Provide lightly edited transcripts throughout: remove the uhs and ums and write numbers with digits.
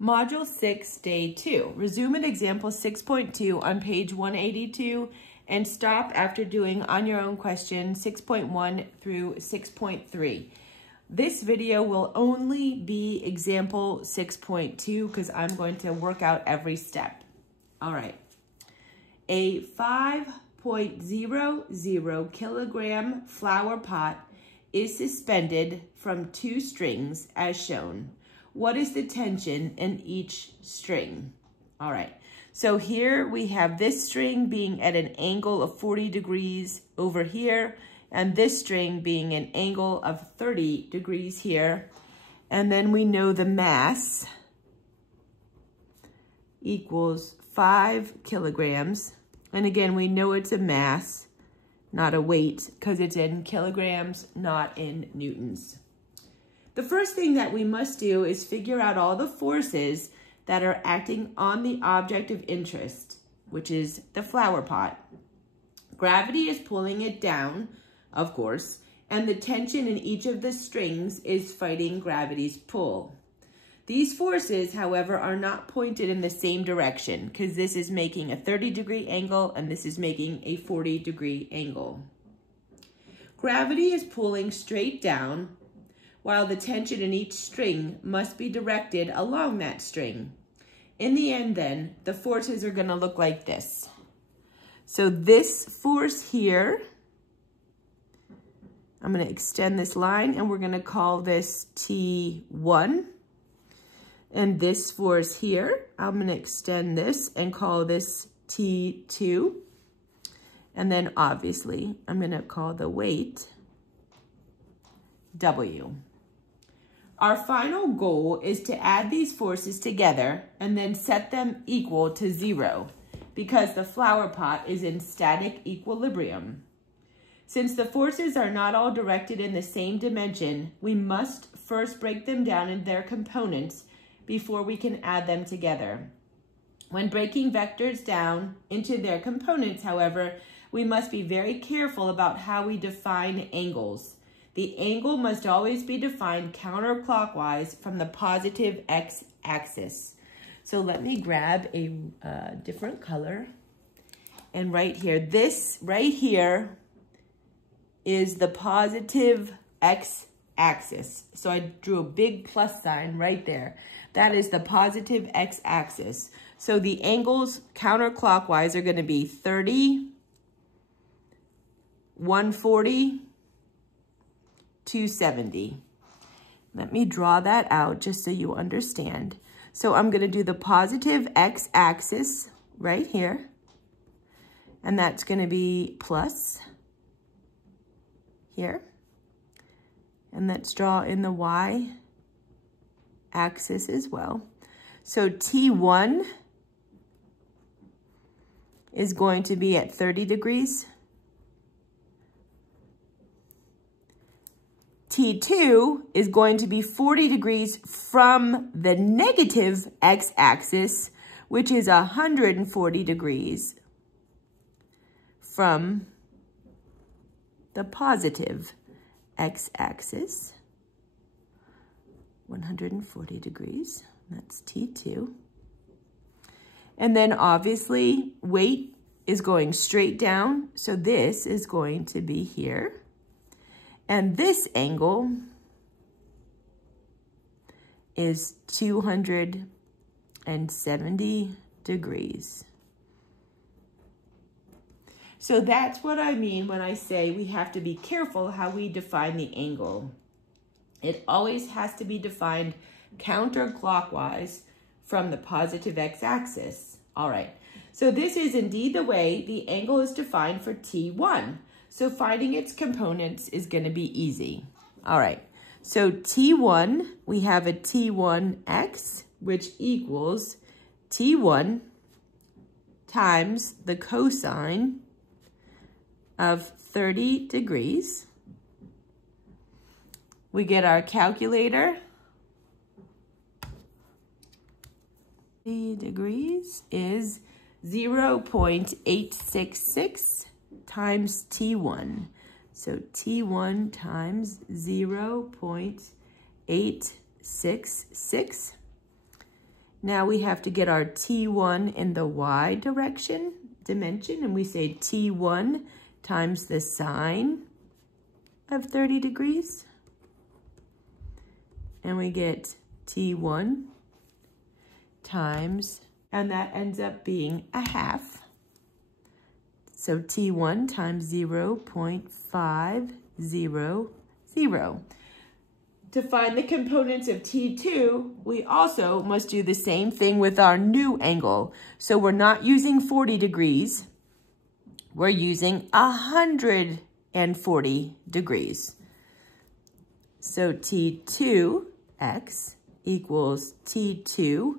Module 6, Day 2. Resume at example 6.2 on page 182 and stop after doing on your own question 6.1 through 6.3. This video will only be example 6.2 because I'm going to work out every step. All right. A 5.00 kilogram flower pot is suspended from 2 strings as shown. What is the tension in each string? All right, so here we have this string being at an angle of 40 degrees over here, and this string being an angle of 30 degrees here. And then we know the mass equals 5 kilograms. And again, we know it's a mass, not a weight, because it's in kilograms, not in newtons. The first thing that we must do is figure out all the forces that are acting on the object of interest, which is the flower pot. Gravity is pulling it down, of course, and the tension in each of the strings is fighting gravity's pull. These forces, however, are not pointed in the same direction because this is making a 30-degree angle and this is making a 40-degree angle. Gravity is pulling straight down, while the tension in each string must be directed along that string. In the end then, the forces are going to look like this. So this force here, I'm going to extend this line and we're going to call this T1. And this force here, I'm going to extend this and call this T2. And then obviously, I'm going to call the weight W. Our final goal is to add these forces together and then set them equal to 0 because the flower pot is in static equilibrium. Since the forces are not all directed in the same dimension, we must first break them down into their components before we can add them together. When breaking vectors down into their components, however, we must be very careful about how we define angles. The angle must always be defined counterclockwise from the positive x-axis. So let me grab a different color. And right here, this right here is the positive x-axis. So I drew a big plus sign right there. That is the positive x-axis. So the angles counterclockwise are going to be 30, 140, 270. Let me draw that out just so you understand. So I'm going to do the positive x-axis right here. And that's going to be plus here. And let's draw in the y-axis as well. So T1 is going to be at 30 degrees. T2 is going to be 40 degrees from the negative x-axis, which is 140 degrees from the positive x-axis, 140 degrees, that's T2. And then obviously weight is going straight down, so this is going to be here. And this angle is 270 degrees. So that's what I mean when I say we have to be careful how we define the angle. It always has to be defined counterclockwise from the positive x-axis. All right, so this is indeed the way the angle is defined for T1. So finding its components is going to be easy. All right, so T1, we have a T1x, which equals T1 times the cosine of 30 degrees. We get our calculator. 30 degrees is 0.866 times T1. So T1 times 0.866 Now we have to get our T1 in the y dimension, and we say T1 times the sine of 30 degrees. And we get T1 times, and that ends up being a half. So T1 times 0.500. To find the components of T2, we also must do the same thing with our new angle. So we're not using 40 degrees, we're using 140 degrees. So T2x equals T2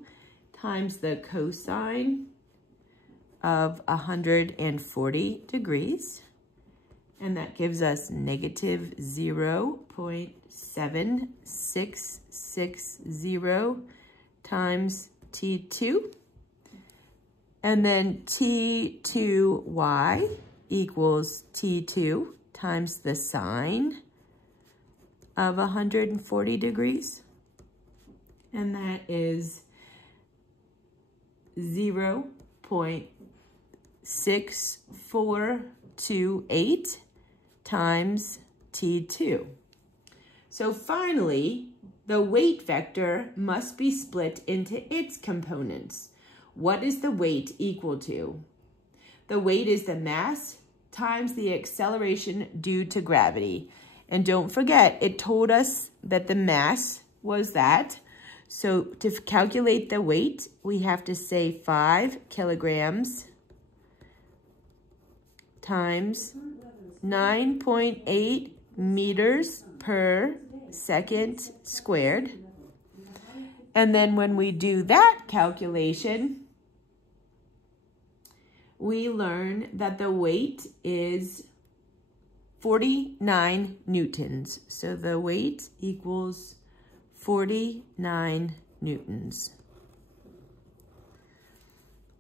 times the cosine of 140 degrees. And that gives us negative 0.7660 times T2. And then T2y equals T2 times the sine of 140 degrees. And that is 0.6428 times T2. So finally, the weight vector must be split into its components. What is the weight equal to? The weight is the mass times the acceleration due to gravity. And don't forget, it told us that the mass was that. So to calculate the weight, we have to say 5 kilograms times 9.8 meters per second squared. And then when we do that calculation, we learn that the weight is 49 newtons. So the weight equals 49 newtons.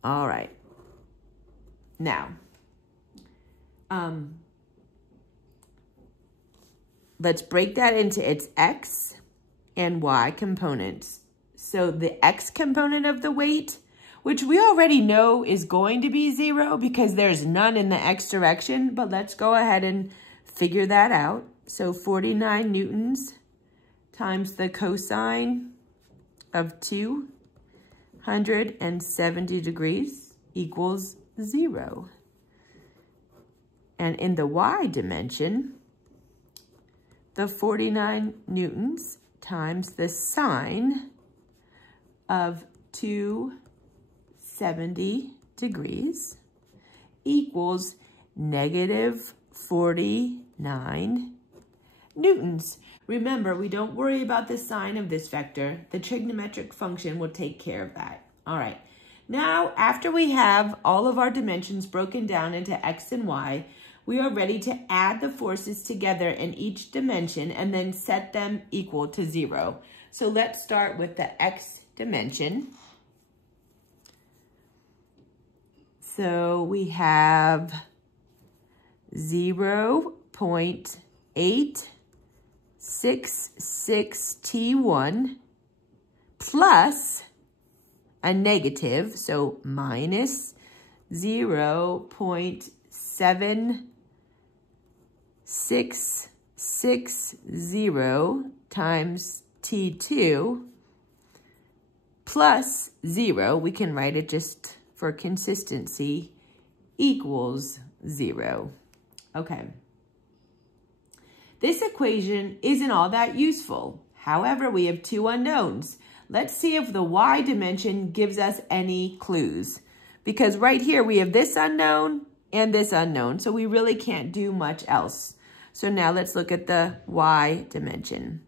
All right. Now, let's break that into its x and y components. So the x component of the weight, which we already know is going to be 0 because there's none in the x direction, but let's go ahead and figure that out. So 49 newtons times the cosine of 270 degrees equals 0. And in the y dimension, the 49 newtons times the sine of 270 degrees equals negative 49 newtons. Remember, we don't worry about the sign of this vector. The trigonometric function will take care of that. All right. Now, after we have all of our dimensions broken down into x and y, we are ready to add the forces together in each dimension and then set them equal to 0. So let's start with the x dimension. So we have 0.866 T1 plus a negative, so minus 0.7660 times T2 plus 0, we can write it just for consistency, equals 0. Okay. This equation isn't all that useful. However, we have two unknowns. Let's see if the y dimension gives us any clues. Because right here we have this unknown and this unknown, so we really can't do much else. So now let's look at the y dimension.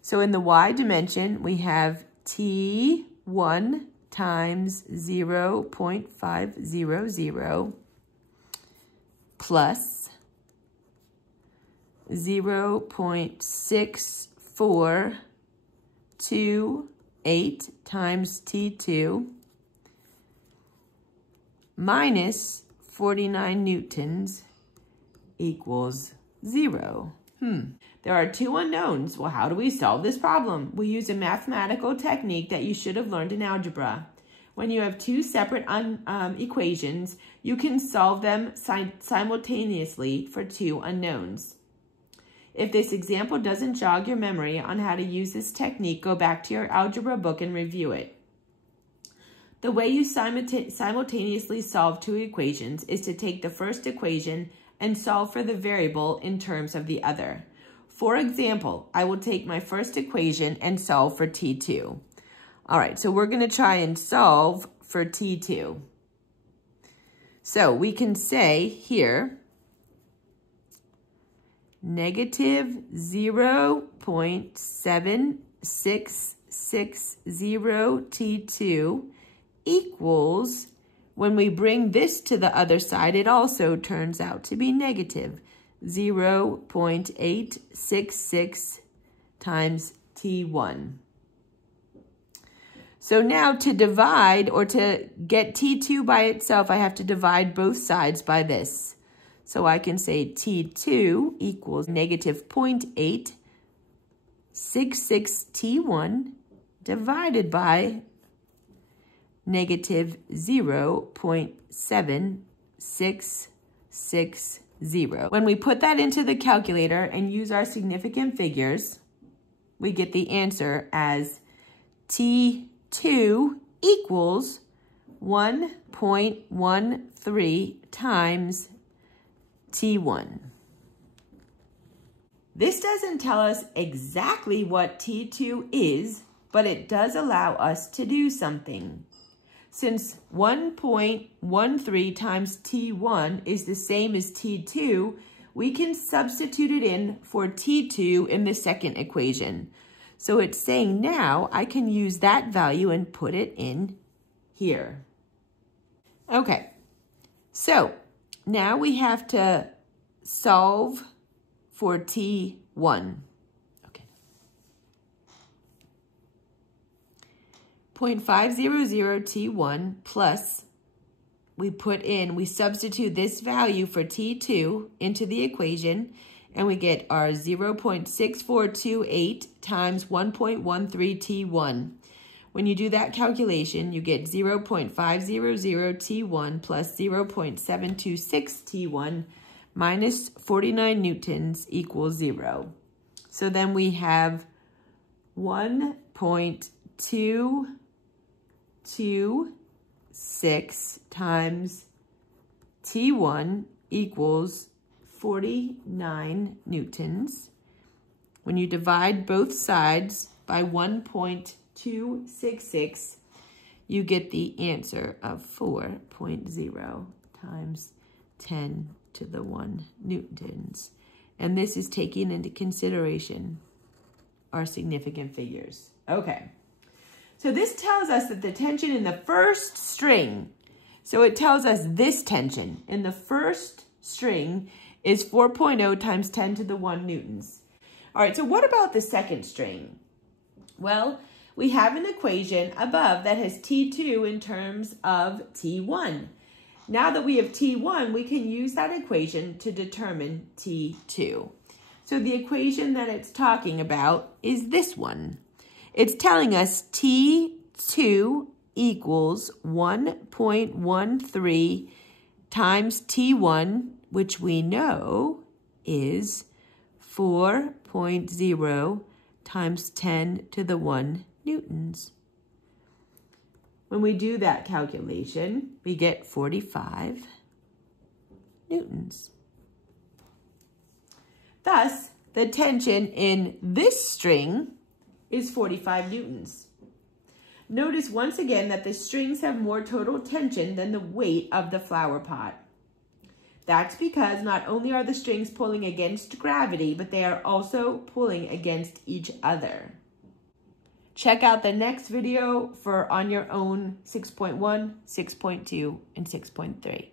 So in the y dimension, we have T1 times 0.500 plus 0.6428 times T2 minus 49 newtons equals 0. There are two unknowns. Well, how do we solve this problem? We use a mathematical technique that you should have learned in algebra. When you have two separate equations, you can solve them simultaneously for two unknowns. If this example doesn't jog your memory on how to use this technique, go back to your algebra book and review it. The way you simultaneously solve two equations is to take the first equation and solve for the variable in terms of the other. For example, I will take my first equation and solve for T2. All right, so we're going to try and solve for T2. So we can say here, negative 0.7660 T2 equals, when we bring this to the other side, it also turns out to be negative 0.866 times T1. So now to divide, or to get T2 by itself, I have to divide both sides by this. So I can say T2 equals negative 0.866 T1 divided by negative 0.7660. When we put that into the calculator and use our significant figures, we get the answer as T2 equals 1.13 times T1. This doesn't tell us exactly what T2 is, but it does allow us to do something. Since 1.13 times T1 is the same as T2, we can substitute it in for T2 in the second equation. So it's saying now I can use that value and put it in here. Okay, so now we have to solve for T1. 0.500 T1 plus, we substitute this value for T2 into the equation, and we get our 0.6428 times 1.13 T1. When you do that calculation, you get 0.500 T1 plus 0.726 T1 minus 49 newtons equals 0. So then we have 1.226 times T1 equals 49 newtons. When you divide both sides by 1.266, you get the answer of 4.0 times 10 to the 1 newtons. And this is taking into consideration our significant figures. Okay. So this tells us that the tension in the first string, so it tells us this tension in the first string is 4.0 times 10 to the 1 newtons. All right, so what about the second string? Well, we have an equation above that has T2 in terms of T1. Now that we have T1, we can use that equation to determine T2. So the equation that it's talking about is this one. It's telling us T2 equals 1.13 times T1, which we know is 4.0 times 10 to the 1 newtons. When we do that calculation, we get 45 newtons. Thus, the tension in this string is 45 newtons. Notice once again that the strings have more total tension than the weight of the flower pot. That's because not only are the strings pulling against gravity, but they are also pulling against each other. Check out the next video for on your own 6.1, 6.2, and 6.3.